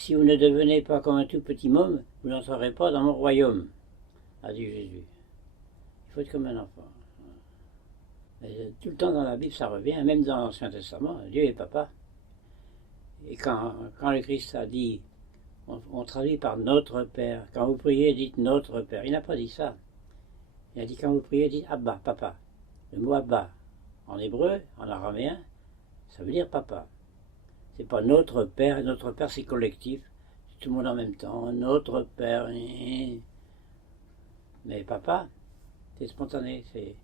Si vous ne devenez pas comme un tout petit môme, vous n'entrerez pas dans mon royaume, a dit Jésus. Il faut être comme un enfant. Mais tout le temps dans la Bible, ça revient, même dans l'Ancien Testament, Dieu est papa. Et quand le Christ a dit, on traduit par notre Père, quand vous priez, dites notre Père. Il n'a pas dit ça. Il a dit quand vous priez, dites Abba, papa. Le mot Abba, en hébreu, en araméen, ça veut dire papa. C'est pas notre Père c'est collectif, c'est tout le monde en même temps, notre Père. Mais papa, c'est spontané, c'est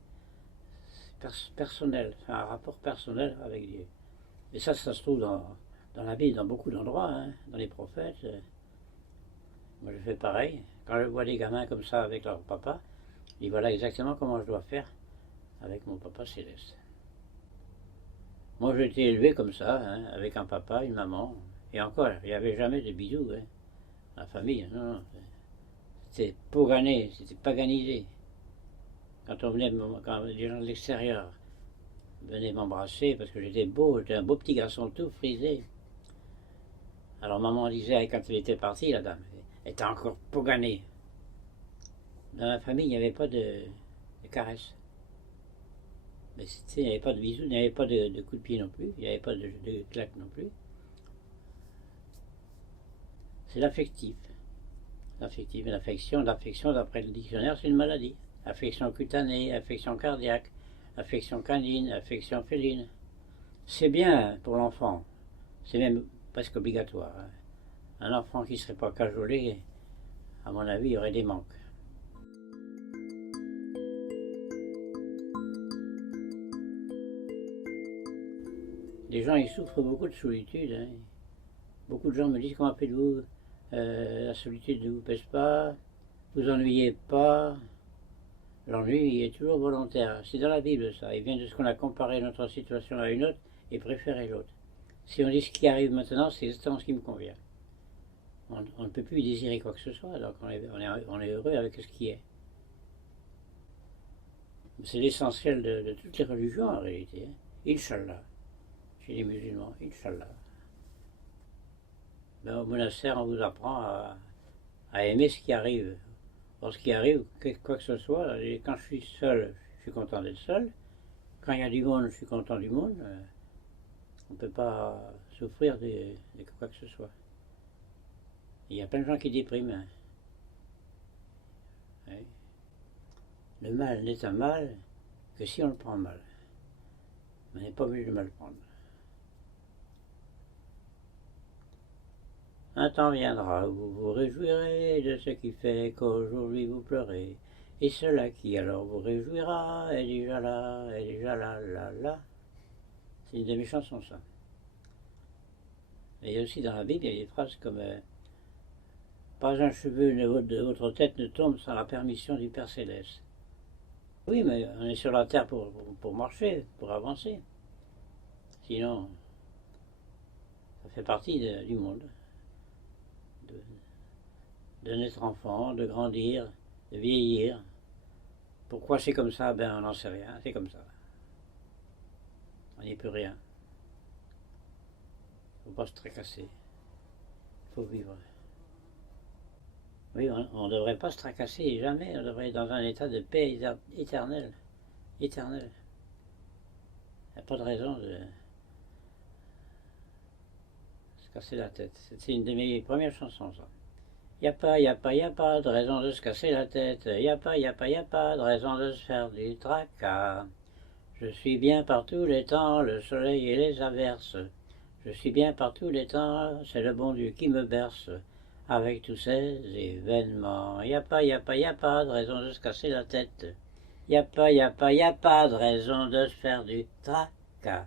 personnel, c'est un rapport personnel avec Dieu. Et ça se trouve dans la Bible, dans beaucoup d'endroits, hein, dans les prophètes. Moi je fais pareil. Quand je vois des gamins comme ça avec leur papa, je dis voilà exactement comment je dois faire avec mon papa céleste. Moi j'ai été élevé comme ça, hein, avec un papa, une maman, et encore, il n'y avait jamais de bisous, hein, dans la famille, non. C'était pogané, c'était paganisé. Quand les gens de l'extérieur venaient m'embrasser, parce que j'étais un beau petit garçon tout frisé. Alors maman disait, quand elle était partie, la dame, elle était encore poganée. Dans la famille, il n'y avait pas de caresses. Mais il n'y avait pas de bisous, il n'y avait pas de coups de pied non plus, il n'y avait pas de claques non plus. C'est l'affectif. L'affection, d'après le dictionnaire, c'est une maladie. Affection cutanée, affection cardiaque, affection canine, affection féline. C'est bien pour l'enfant, c'est même presque obligatoire. Hein. Un enfant qui ne serait pas cajolé, à mon avis, il y aurait des manques. Les gens, ils souffrent beaucoup de solitude. Hein. Beaucoup de gens me disent, comment faites-vous? La solitude ne vous pèse pas, vous ennuyez pas. L'ennui est toujours volontaire. C'est dans la Bible ça. Il vient de ce qu'on a comparé notre situation à une autre et préféré l'autre. Si on dit ce qui arrive maintenant, c'est exactement ce qui me convient. On ne peut plus désirer quoi que ce soit, donc on est heureux avec ce qui est. C'est l'essentiel de toutes les religions en réalité. Hein. Inch'Allah. Chez les musulmans, Inch'Allah. Ben, au monastère, on vous apprend à aimer ce qui arrive. Or, ce qui arrive, quoi que ce soit, quand je suis seul, je suis content d'être seul. Quand il y a du monde, je suis content du monde. On ne peut pas souffrir de quoi que ce soit. Il y a plein de gens qui dépriment. Hein. Oui. Le mal n'est un mal que si on le prend mal. On n'est pas obligé de mal prendre. Un temps viendra où vous vous réjouirez de ce qui fait qu'aujourd'hui vous pleurez. Et cela qui alors vous réjouira est déjà là, là. C'est une de mes chansons, ça. Et aussi dans la Bible, il y a des phrases comme pas un cheveu de votre tête ne tombe sans la permission du Père Céleste. Oui, mais on est sur la terre pour marcher, pour avancer. Sinon, ça fait partie du monde. De naître enfant, de grandir, de vieillir. Pourquoi c'est comme ça? Ben on n'en sait rien, c'est comme ça. On n'y peut rien. Il ne faut pas se tracasser. Il faut vivre. Oui, on ne devrait pas se tracasser, jamais. On devrait être dans un état de paix éternelle. Éternelle. Il n'y a pas de raison de se casser la tête. C'est une de mes premières chansons, ça. Y a pas de raison de se casser la tête. Y a pas de raison de se faire du tracas. Je suis bien par tous les temps, le soleil et les averses. Je suis bien par tous les temps, c'est le bon Dieu qui me berce. Avec tous ces événements, y a pas de raison de se casser la tête. Y a pas de raison de se faire du tracas.